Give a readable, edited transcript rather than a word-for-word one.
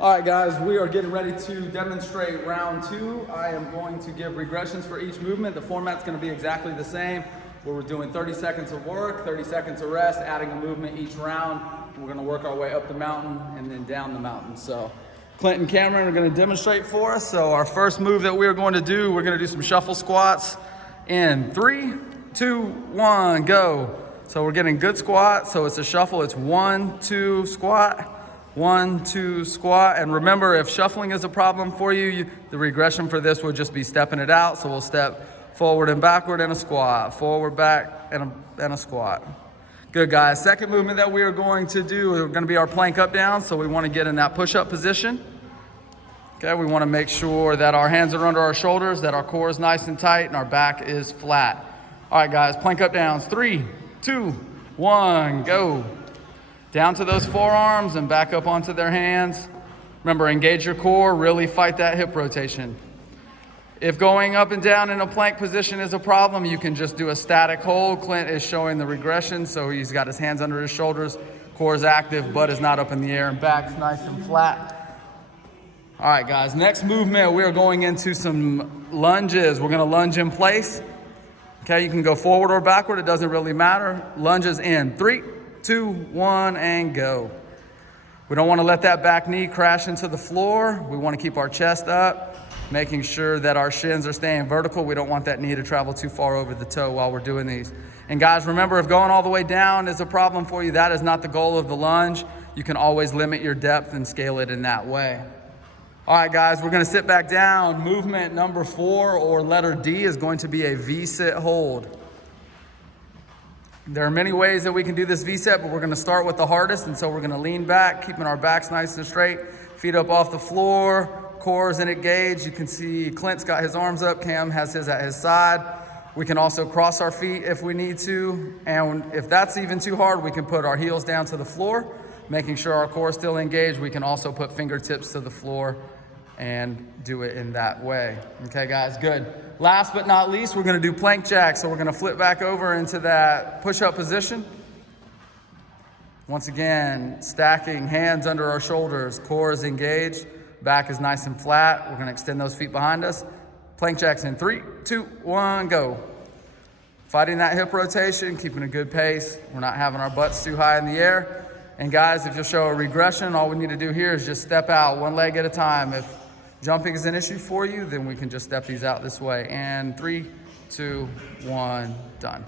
All right, guys, we are getting ready to demonstrate round two. I am going to give regressions for each movement. The format's going to be exactly the same, where we're doing 30 seconds of work, 30 seconds of rest, adding a movement each round. We're going to work our way up the mountain and then down the mountain. So Clint and Cameron are going to demonstrate for us. So our first move that we're going to do, we're going to do some shuffle squats in 3, 2, 1, go. So we're getting good squat. So it's a shuffle. It's 1, 2, squat. 1, 2, squat. And remember, if shuffling is a problem for you, the regression for this would just be stepping it out. So we'll step forward and backward and a squat, forward, back, and a squat. Good, guys. Second movement that we are going to do, we're going to be our plank up down. So we want to get in that push-up position. Okay, we want to make sure that our hands are under our shoulders, that our core is nice and tight, and our back is flat. All right, guys, plank up downs. 3, 2, 1, go. Down to those forearms and back up onto their hands. Remember, engage your core, really fight that hip rotation. If going up and down in a plank position is a problem, you can just do a static hold. Clint is showing the regression, so he's got his hands under his shoulders, core is active, butt is not up in the air, and back's nice and flat. All right, guys, next movement, we are going into some lunges. We're gonna lunge in place. Okay, you can go forward or backward, it doesn't really matter. Lunges in 3, 2, 1, and go. We don't want to let that back knee crash into the floor. We want to keep our chest up, making sure that our shins are staying vertical. We don't want that knee to travel too far over the toe while we're doing these. And guys, remember, if going all the way down is a problem for you, that is not the goal of the lunge. You can always limit your depth and scale it in that way. All right, guys, we're going to sit back down. Movement number 4, or letter D, is going to be a V-sit hold. There are many ways that we can do this V-set, but we're going to start with the hardest, and so we're going to lean back, keeping our backs nice and straight, feet up off the floor, core is engaged. You can see Clint's got his arms up, Cam has his at his side. We can also cross our feet if we need to, and if that's even too hard, we can put our heels down to the floor, making sure our core is still engaged. We can also put fingertips to the floor and do it in that way. Okay, guys, good. Last but not least, we're gonna do plank jacks. So we're gonna flip back over into that push-up position. Once again, stacking hands under our shoulders, core is engaged, back is nice and flat. We're gonna extend those feet behind us. Plank jacks in 3, 2, 1, go. Fighting that hip rotation, keeping a good pace. We're not having our butts too high in the air. And guys, if you'll show a regression, all we need to do here is just step out one leg at a time. If jumping is an issue for you, then we can just step these out this way. And 3, 2, 1, done.